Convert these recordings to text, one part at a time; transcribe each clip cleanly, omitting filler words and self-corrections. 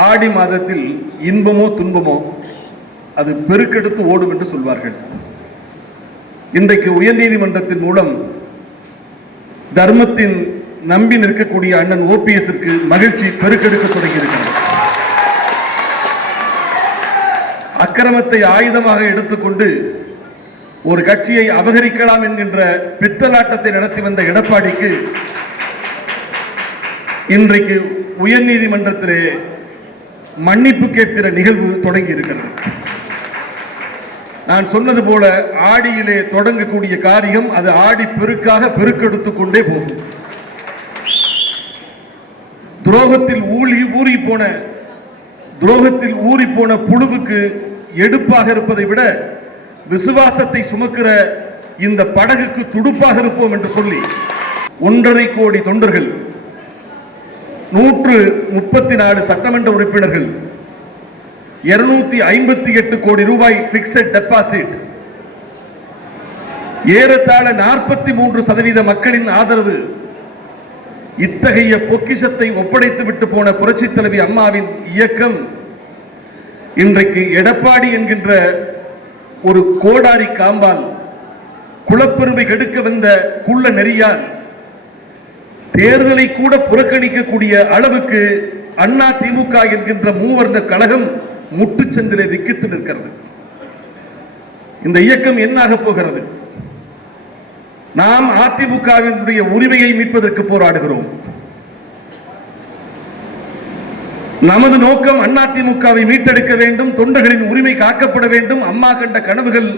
ஆடி மாதத்தில் இன்பமோ துன்பமோ அது பெருக்கெடுத்து ஓடும் என்று சொல்வார்கள். இன்றைக்கு உயர்நீதிமன்றத்தின் மூலம் தர்மத்தின் நம்பி நிற்கக்கூடிய அண்ணன் ஓபிஎஸ்க்கு மகிழ்ச்சி பெருக்கெடுக்க தொடங்கியிருக்கிறது. அக்கிரமத்தை ஆயுதமாக எடுத்துக்கொண்டு ஒரு கட்சியை அபகரிக்கலாம் என்கின்ற பித்தலாட்டத்தை நடத்தி வந்த எடப்பாடிக்கு இன்றைக்கு உயர்நீதிமன்றத்திலே மன்னிப்பு கேட்கிற நிகழ்வு தொடங்கி இருக்கிறது. நான் சொன்னது போல ஆடியிலே தொடங்கக்கூடிய காரியம் அது ஆடி பெருக்காக பெருக்கெடுத்துக் கொண்டே போகும். துரோகத்தில் ஊறி போன புழுவுக்கு எடுப்பாக இருப்பதை விட விசுவாசத்தை சுமக்கிற இந்த படகுக்கு துடுப்பாக இருப்போம் என்று சொல்லி 1.5 கோடி தொண்டர்கள், 134 சட்டமன்ற உறுப்பினர்கள், 258 கோடி ரூபாய் பிக்ஸட் டெபாசிட், ஏறத்தாழ 43% மக்களின் ஆதரவு, இத்தகைய பொக்கிஷத்தை ஒப்படைத்து விட்டு போன புரட்சி தலைவி அம்மாவின் இயக்கம் இன்றைக்கு எடப்பாடி என்கின்ற ஒரு கோடாரி காம்பால் குலப்பெருமை கெடுக்க வந்த குள்ள நெறியால் தேர்தலை கூட புறக்கணிக்கக்கூடிய அளவுக்கு அண்ணா திமுக என்கின்ற மூவர்ண கழகம் முட்டுச்சந்திலே விக்கித்து நிற்கிறது. இந்த இயக்கம் என்னாக போகிறது? நாம் அதிமுகவினுடைய உரிமையை மீட்பதற்கு போராடுகிறோம். நமது நோக்கம் அதிமுகவை மீட்டெடுக்க வேண்டும், தொண்டர்களின் உரிமை காக்கப்பட வேண்டும், அம்மா கண்ட கனவுகள்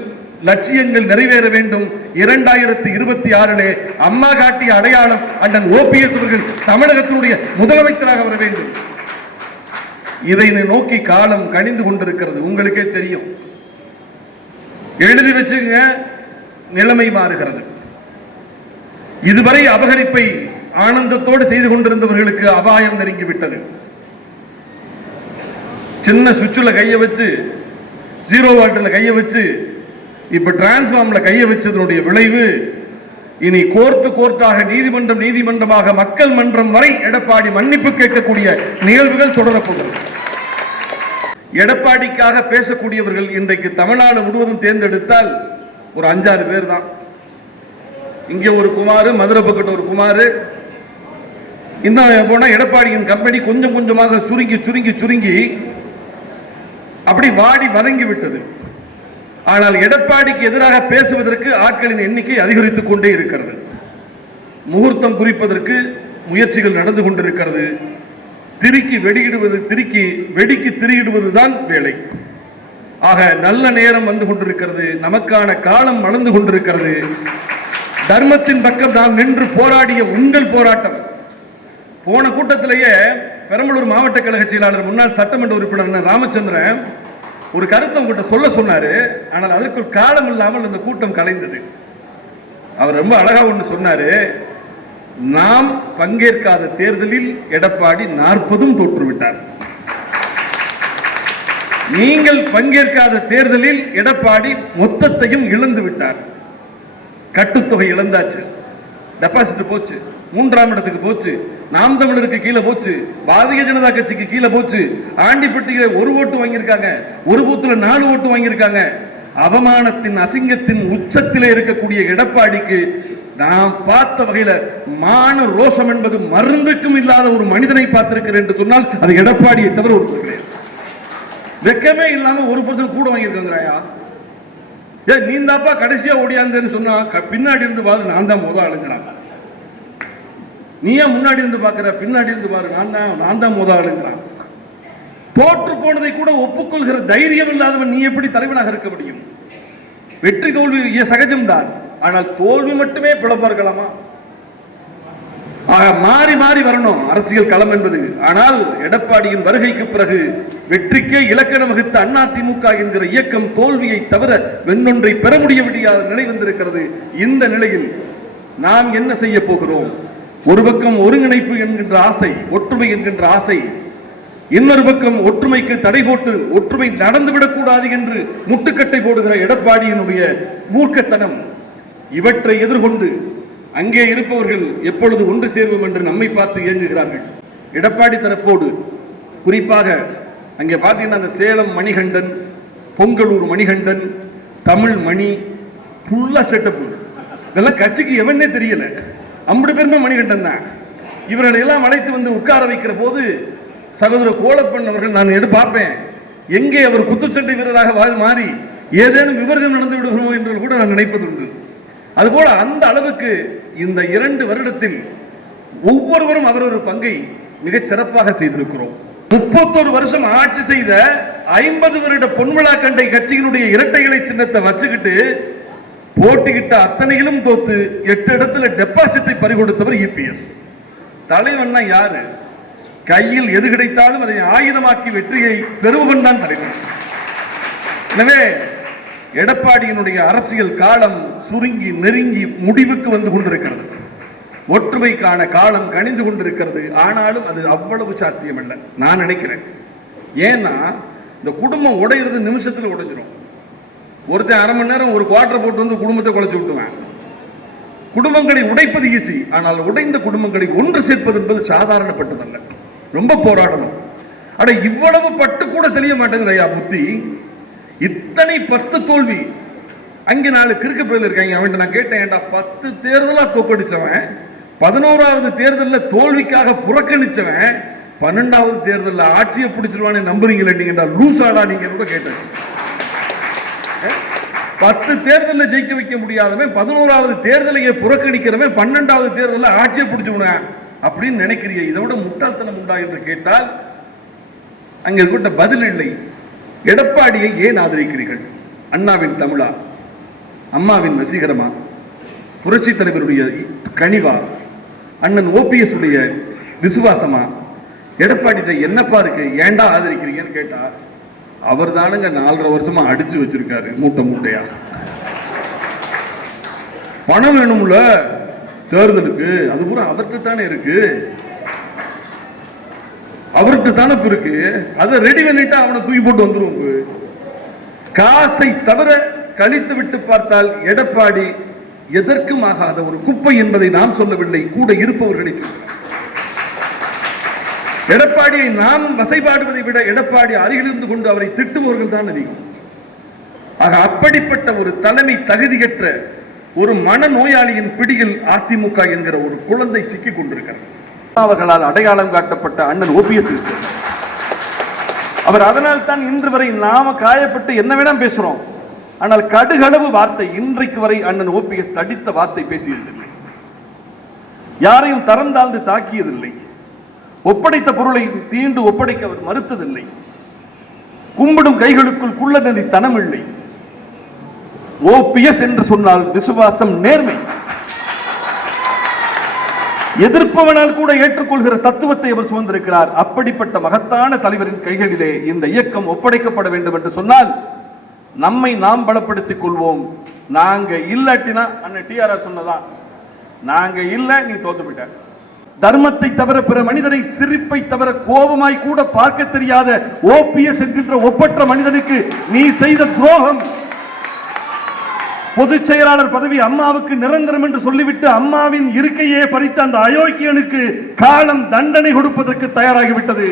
லட்சியங்கள் நிறைவேற வேண்டும். 2026 அம்மா காட்டிய அடையாளம் அண்ணன் ஓபிஎஸ் அவர்கள் தமிழகத்தினுடைய முதலமைச்சராக வர வேண்டும். இதை நோக்கி காலம் கணிந்து கொண்டிருக்கிறது. உங்களுக்கே தெரியும். எழுதி வச்சுங்க, நிலைமை மாறுகிறது. இதுவரை அபகரிப்பை ஆனந்தத்தோடு செய்து கொண்டிருந்தவர்களுக்கு அபாயம் நெருங்கிவிட்டது. சின்ன சுவிட்சுல கையை வச்சு, 0 வாட்டில் கையை வச்சு, இப்ப டிரான்ஸ்ஃபார்ம்ல கையை வச்சதனுடைய விளைவு இனி கோர்ட்டாக, நீதிமன்றமாக, மக்கள் மன்றம் வரை எடப்பாடி மன்னிப்பு கேட்கக்கூடிய நிகழ்வுகள் தொடரப்போகிறது. எடப்பாடிக்காக பேசக்கூடியவர்கள் இன்றைக்கு தமிழ்நாடு முழுவதும் தேர்ந்தெடுத்தால் ஒரு 5-6 பேர் தான். இங்கே ஒரு குமார், மதுரை பக்கத்து ஒரு குமார், இன்னும் போனா எடப்பாடியின் கம்பெனி கொஞ்சம் கொஞ்சமாக சுருங்கி அப்படி வாடி வதங்கி விட்டது. ஆனால் எடப்பாடிக்கு எதிராக பேசுவதற்கு ஆட்களின் எண்ணிக்கை அதிகரித்துக் கொண்டே இருக்கிறது. முகூர்த்தம் குறிப்பதற்கு முயற்சிகள் நடந்து கொண்டிருக்கிறது. வெடிக்கு திரியிடுவதுதான் வேலை. ஆக நல்ல நேரம் வந்து கொண்டிருக்கிறது. நமக்கான காலம் வளர்ந்து கொண்டிருக்கிறது. தர்மத்தின் பக்கம் நாம் நின்று போராடிய உங்கள் போராட்டம். போன கூட்டத்திலேயே பெரம்பலூர் மாவட்ட கழக செயலாளர், முன்னாள் சட்டமன்ற உறுப்பினர் ராமச்சந்திரன் ஒரு கருத்தை உங்கள்கிட்ட சொல்ல சொன்னாரு. ஆனால் அதற்குள் காலம் இல்லாமல் அந்த கூட்டம் கலைந்தது. அவர் ரொம்ப அழகா ஒன்று சொன்னாரு. நாம் பங்கேற்காத தேர்தலில் எடப்பாடி 40 தோற்றுவிட்டார். நீங்கள் பங்கேற்காத தேர்தலில் எடப்பாடி மொத்தத்தையும் இழந்து விட்டார். கட்டுத்தொகை இழந்தாச்சு, டெபாசிட் போச்சு, 3ஆம் இடத்துக்கு போச்சு, நாம் தமிழருக்கு கீழே போச்சு, பாரதிய ஜனதா கட்சிக்கு கீழே போச்சு. ஆண்டிப்பட்டியில 1 ஓட்டு வாங்கியிருக்காங்க, ஒரு பூத்துல 4 ஓட்டு வாங்கியிருக்காங்க. அவமானத்தின் அசிங்கத்தின் உச்சத்திலே இருக்கக்கூடிய எடப்பாடிக்கு நாம் பார்த்த வகையில மான ரோஷம் என்பது மருந்துக்கும் இல்லாத ஒரு மனிதனை பார்த்திருக்கிறேன் என்று சொன்னால் அது எடப்பாடியை தவிர ஒருத்தர் கிடையாது. வெக்கமே இல்லாம 1% கூட வாங்கியிருக்காங்கயா. நீ தாப்பா கடைசியா ஓடியாந்தேன்னு சொன்னா பின்னாடி இருந்து பாரு, நான் தான் முதல் ஆளுங்கிறாங்க. நீ ஏன் முன்னாடி இருந்து பாக்குற? பின்னாடி இருந்து பாரு, நான் தான் முதல் ஆளுங்கிறான். தோற்று போனதை கூட ஒப்புக்கொள்கிற தைரியம் இல்லாதவன் நீ எப்படி தலைவனாக இருக்க முடியும்? வெற்றி தோல்வி சகஜம்தான், ஆனால் தோல்வி மட்டுமே பிளப்பா இருக்கலாமா? மாறி மாறி வரணும் அரசியல் களம் என்பது. ஆனால் எடப்பாடியின் வருகைக்கு பிறகு வெற்றிக்கே இலக்கணம் வகுத்த அதிமுக என்கிற இயக்கம் தோல்வியை தவிர வெண்ணொன்றை பெற முடியாத நிலை வந்திருக்கிறது. இந்த நிலையில் நாம் என்ன செய்ய போகிறோம்? ஒரு பக்கம் ஒருங்கிணைப்பு என்கின்ற ஆசை, ஒற்றுமை என்கின்ற ஆசை, இன்னொரு பக்கம் ஒற்றுமைக்கு தடை போட்டு ஒற்றுமை நடந்துவிடக்கூடாது என்று முட்டுக்கட்டை போடுகிற எடப்பாடியினுடைய மூர்க்கத்தனம். இவற்றை எதிர்கொண்டு அங்கே இருப்பவர்கள் எப்பொழுது ஒன்று சேர்வோம் என்று நம்மை பார்த்து இயங்குகிறார்கள். எடப்பாடி தரப்போடு குறிப்பாக அங்கே பார்த்தீங்கன்னா அந்த சேலம் மணிகண்டன், பொங்கலூர் மணிகண்டன், தமிழ் மணி, ஃபுல்லா செட்டப். இதெல்லாம் கட்சிக்கு எவனே தெரியல. 50 பேருமே மணிகண்டன் தான். இவர்களை எல்லாம் அழைத்து வந்து உட்கார வைக்கிற போது சகோதரர் கோலப்பன் அவர்கள், நான் எடுத்து பார்ப்பேன், எங்கே அவர் குத்துச்சண்டை வீரராக மாறி ஏதேனும் விபரீதம் நடந்து விடுகிறோமோ என்று கூட நான் நினைப்பது உண்டு. அதுபோல அந்த அளவுக்கு இந்த 2 வருடத்தில் ஒவ்வொருவரும் அவரொரு பங்கை மிகச் சிறப்பாக செய்திருக்கிறோம். 31 வருஷம் ஆட்சி செய்த 50 வருட பொன்விழா கண்டை கட்சியினுடைய இரட்டைகளை சின்னத்தை வச்சுக்கிட்டு போட்டிக்கிட்ட அத்தனையிலும் தோத்து 8 இடத்துல டெபாசிட்டை பறிகொடுத்தவர் இபிஎஸ். தலைவன்னா யாரு? கையில் எது கிடைத்தாலும் அதை ஆயுதமாக்கி வெற்றியை பெறுவன் தான் தலைவர். எனவே எடப்பாடியினுடைய அரசியல் காலம் சுருங்கி நெருங்கி முடிவுக்கு வந்து கொண்டிருக்கிறது. ஒற்றுமைக்கான காலம் கணிந்து கொண்டிருக்கிறது. ஆனாலும் அது அவ்வளவு சாத்தியமல்ல நான் நினைக்கிறேன். ஏன்னா இந்த குடும்பம் உடையிறது நிமிஷத்தில் உடைஞ்சிரும். ஒருத்தன் அரை மணி நேரம் ஒரு குவார்டர் போட்டு வந்து குடும்பத்தை குலைச்சு விட்டுவேன். குடும்பங்களை உடைப்பது ஈஸி, ஆனால் உடைந்த குடும்பங்களை ஒன்று சேர்ப்பது என்பது சாதாரணப்பட்டதல்ல. ரொம்ப போராடணும். அட இவ்வளவு பட்டு கூட தெரிய மாட்டேங்குது ஐயா புத்தி. இத்தனை 10 தோல்வி. அங்கே 4 கிறுக்கு பயில இருக்காங்க. அவன் நான் கேட்டேன், ஏண்டா 10 தேர்தலா தோக்கடிச்சவன், 11வது தேர்தலில் தோல்விக்காக புறக்கணிச்சவன் 12வது தேர்தலில் ஆட்சியை பிடிச்சிருவானே நம்புறீங்களா நீங்க? லூசாடா நீங்க கூட கேட்டேன். 10 தேர்தலில் ஜெயிக்க வைக்க முடியாதவன் 11வது தேர்தலையே புறக்கணிக்கிறவன் 12வது தேர்தலில் ஆட்சியை பிடிச்சுடுவேன் அப்படின்னு நினைக்கிறீங்க. இதை விட முட்டாள்தனம் உண்டா என்று கேட்டால் அங்கே இருக்கின்ற பதில் இல்லை. எடப்பாடியை ஏன் ஆதரிக்கிறீர்கள்? அண்ணாவின் தமிழா, அம்மாவின் வசீகரமா, புரட்சி தலைவருடைய கனிவா, அண்ணன் ஓபிஎஸ் உடைய விசுவாசமா? எடப்பாடி என்னப்பா இருக்கு, ஏண்டா ஆதரிக்கிறீங்கன்னு கேட்டா அவர் தானுங்க 4.5 வருஷமா அடிச்சு வச்சிருக்காரு மூட்டை மூட்டையா. பணம் வேணும்ல தேர்தலுக்கு, அது பூரா அவர்கிட்ட தானே இருக்கு, அவர்கிட்ட தானே இருக்கு. அதை ரெடி பண்ணிட்டு அவனை தூக்கி போட்டு வந்துருவோம். காசை தவிர கழித்து விட்டு பார்த்தால் எடப்பாடி எதற்கும் ஆகாத ஒரு குப்பை என்பதை நாம் சொல்லவில்லை, கூட இருப்பவர்களை சொல்கிறோம். எடப்பாடியை நாம் வசைபாடுவதை விட எடப்பாடி அருகிலிருந்து கொண்டு அவரை திட்டுபவர்கள் தான் அதிகம். ஆக அப்படிப்பட்ட ஒரு தலைமை தகுதியற்ற ஒரு மனநோயாளியின் பிடியில் அதிமுக என்கிற ஒரு குழந்தை சிக்கிக் கொண்டிருக்கிறார். அவர்களால் அடையாளம் காட்டப்பட்ட அண்ணன் ஓபிஎஸ் அவர். அதனால் தான் இன்று வரை நாம காயப்பட்டு என்ன வேணா பேசுறோம். ஆனால் கடுகளவு வார்த்தை இன்றைக்கு வரை அண்ணன் ஓபிஎஸ் தடித்த வார்த்தை பேசியதில்லை. யாரையும் தரம் தாழ்ந்து தாக்கியதில்லை. ஒப்படைத்த பொருளை தீண்டு ஒப்படைக்க அவர் மறுத்ததில்லை. கும்பிடும் கைகளுக்குள் குள்ள நதி தனம் இல்லை. ஓபிஎஸ் என்று சொன்னால் விசுவாசம், நேர்மை, எதிர்ப்பவனால் கூட ஏற்றுக்கொள்கிற தத்துவத்தை அவர் சுமந்திருக்கிறார். அப்படிப்பட்ட மகத்தான தலைவரின் கைகளிலே இந்த இயக்கம் ஒப்படைக்கப்பட வேண்டும் என்று சொன்னால் நம்மை நாம் பலப்படுத்திக் கொள்வோம். நாங்க இல்லாட்டினா அண்ணன் டிஆர்ஆர் சொன்னதான், நாங்க இல்ல நீ தோத்து போயிட்ட. தர்மத்தை தவிர பிற மனிதனை, சிரிப்பை தவிர கோபமாய் கூட பார்க்க தெரியாத ஓபிஎஸ் என்கின்ற ஒப்பற்ற மனிதனுக்கு நீ செய்த துரோகம். பொதுச் செயலாளர் பதவி அம்மாவுக்கு நிரந்தரம் என்று சொல்லிவிட்டு அம்மாவின் இருக்கையே பறித்த அந்த அயோக்கியனுக்கு காலம் தண்டனை கொடுப்பதற்கு தயாராகிவிட்டது.